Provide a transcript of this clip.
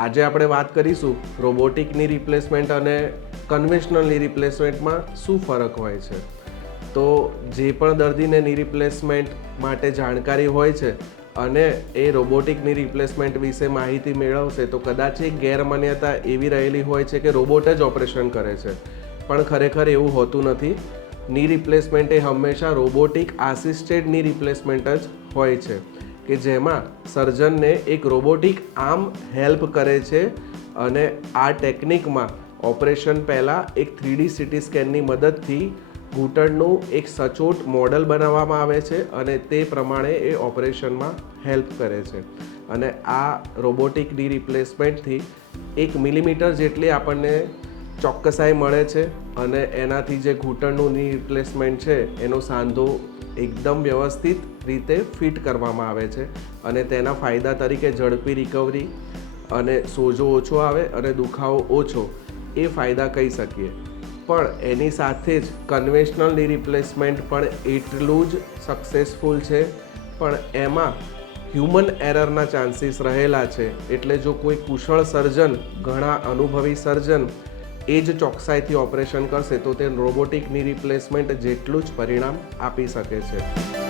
આજે આપણે વાત કરીશું રોબોટિક ની રિપ્લેસમેન્ટ અને કન્વેન્શનલ ની રિપ્લેસમેન્ટમાં શું ફરક હોય છે. તો જે પણ દર્દીને ની રિપ્લેસમેન્ટ માટે જાણકારી હોય છે અને એ રોબોટિકની રિપ્લેસમેન્ટ વિશે માહિતી મેળવશે તો કદાચ એક ગેરમાન્યતા એવી રહેલી હોય છે કે રોબોટ જ ઓપરેશન કરે છે, પણ ખરેખર એવું હોતું નથી. ની રિપ્લેસમેન્ટ એ હંમેશા રોબોટિક આસિસ્ટેડ ની રિપ્લેસમેન્ટ જ હોય છે કે જેમાં સર્જનને એક રોબોટિક આર્મ હેલ્પ કરે છે અને આ ટેકનિકમાં ઓપરેશન પહેલાં એક 3D CT સ્કેનની મદદથી ઘૂંટણનું એક સચોટ મોડલ બનાવવામાં આવે છે અને તે પ્રમાણે એ ઓપરેશનમાં હેલ્પ કરે છે. અને આ રોબોટિક ની રિપ્લેસમેન્ટથી 1 મિલીમીટર જેટલી આપણને ચોક્કસાઈ મળે છે અને એનાથી જે ઘૂંટણનું ની રિપ્લેસમેન્ટ છે એનો સાંધો એકદમ વ્યવસ્થિત રીતે ફિટ કરવામાં આવે છે અને તેના ફાયદા તરીકે ઝડપી રિકવરી અને સોજો ઓછો આવે અને દુખાવો ઓછો, એ ફાયદા કહી શકીએ. પણ એની સાથે જ કન્વેન્શનલ ની રિપ્લેસમેન્ટ પણ એટલું જ સક્સેસફુલ છે, પણ એમાં હ્યુમન એરરના ચાન્સીસ રહેલા છે. એટલે જો કોઈ કુશળ સર્જન, ઘણા અનુભવી સર્જન એ જ ચોકસાઈથી ઓપરેશન કરશે તો તે રોબોટિક ની રિપ્લેસમેન્ટ જેટલું જ પરિણામ આપી શકે છે.